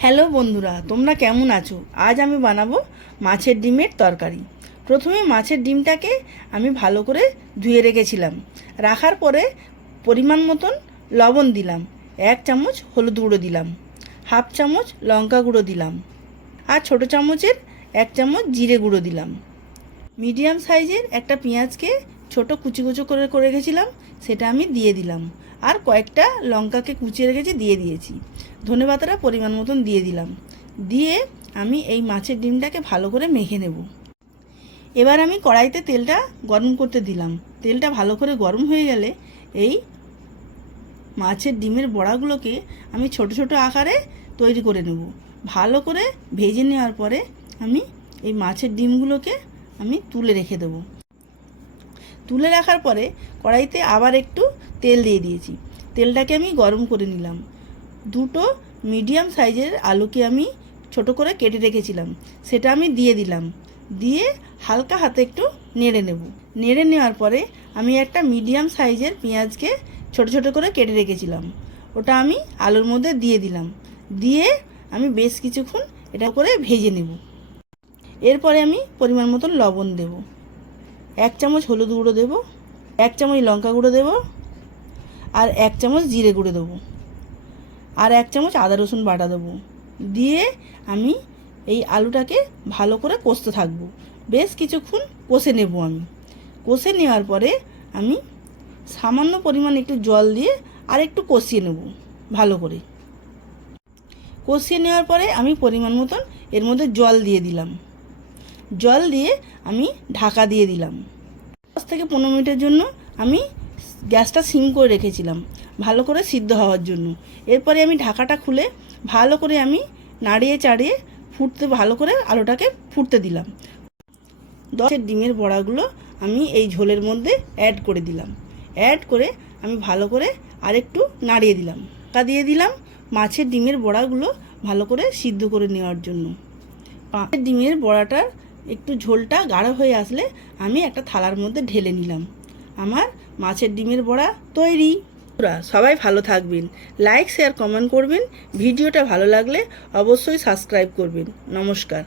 Hello বন্ধুরা, তোমরা কেমন আছো? আজ আমি বানাবো মাছের ডিমের তরকারি। প্রথমে মাছের ডিমটাকে আমি ভালো করে ধুয়ে রেখেছিলাম। রাখার পরে পরিমাণ মতন লবণ দিলাম, 1 চামচ হলুদ গুঁড়ো দিলাম, হাফ চামচ লঙ্কা গুঁড়ো দিলাম, আর ছোটো চামচের 1 চামচ জিরে গুঁড়ো দিলাম। মিডিয়াম সাইজের একটা পেঁয়াজকে ছোটো কুচি কুচো করে রেখেছিলাম, সেটা আমি দিয়ে দিলাম। আর কয়েকটা লঙ্কাকে কুচিয়ে রেখেছি, দিয়ে দিয়েছি। ধনেপাতাটা পরিমাণ মতন দিয়ে দিলাম। দিয়ে আমি এই মাছের ডিমটাকে ভালো করে মেখে নেব। এবার আমি কড়াইতে তেলটা গরম করতে দিলাম। তেলটা ভালো করে গরম হয়ে গেলে এই মাছের ডিমের বড়াগুলোকে আমি ছোট ছোট আকারে তৈরি করে নেব। ভালো করে ভেজে নেওয়ার পরে আমি এই মাছের ডিমগুলোকে আমি তুলে রেখে দেবো। তুলে রাখার পরে কড়াইতে আবার একটু তেল দিয়ে দিয়েছি। তেলটাকে আমি গরম করে নিলাম। দুটো মিডিয়াম সাইজের আলুকে আমি ছোট করে কেটে রেখেছিলাম, সেটা আমি দিয়ে দিলাম। দিয়ে হালকা হাতে একটু নেড়ে নেব। নেড়ে নেওয়ার পরে আমি একটা মিডিয়াম সাইজের পেঁয়াজকে ছোট ছোট করে কেটে রেখেছিলাম, ওটা আমি আলুর মধ্যে দিয়ে দিলাম। দিয়ে আমি বেশ কিছুক্ষণ এটা করে ভেজে নেব। এরপরে আমি পরিমাণ মতন লবণ দেব, 1 চামচ হলুদ গুঁড়ো দেবো, 1 চামচ লঙ্কা গুঁড়ো দেবো, আর 1 চামচ জিরে গুঁড়ো দেবো, আর 1 চামচ আদা রসুন বাটা দেবো। দিয়ে আমি এই আলুটাকে ভালো করে কষতে থাকবো। বেশ কিছুক্ষণ কষে নেব আমি। কষে নেওয়ার পরে আমি সামান্য পরিমাণ একটু জল দিয়ে আর একটু কষিয়ে নেব ভালো করে। কষিয়ে নেওয়ার পরে আমি পরিমাণ মতন এর মধ্যে জল দিয়ে দিলাম। জল দিয়ে আমি ঢাকা দিয়ে দিলাম। 10 থেকে 15 মিনিটের জন্য আমি গ্যাসটা সিম করে রেখেছিলাম ভালো করে সিদ্ধ হওয়ার জন্য। এরপরে আমি ঢাকাটা খুলে ভালো করে আমি নাড়িয়ে চাড়িয়ে ভালো করে আলুটাকে ফুটতে দিলাম। 10 ডিমের বড়াগুলো আমি এই ঝোলের মধ্যে অ্যাড করে দিলাম। অ্যাড করে আমি ভালো করে আরেকটু নাড়িয়ে দিলাম। ঢাকা দিয়ে দিলাম মাছের ডিমের বড়াগুলো ভালো করে সিদ্ধ করে নেওয়ার জন্য। মাছের ডিমের বড়াটার একটু ঝোলটা গাঢ় হয়ে আসলে আমি একটা থালার মধ্যে ঢেলে নিলাম। আমার মাছের ডিমের বড়া তৈরি। সবাই ভালো থাকবেন, লাইক শেয়ার কমেন্ট করবেন। ভিডিওটা ভালো লাগলে অবশ্যই সাবস্ক্রাইব করবেন। নমস্কার।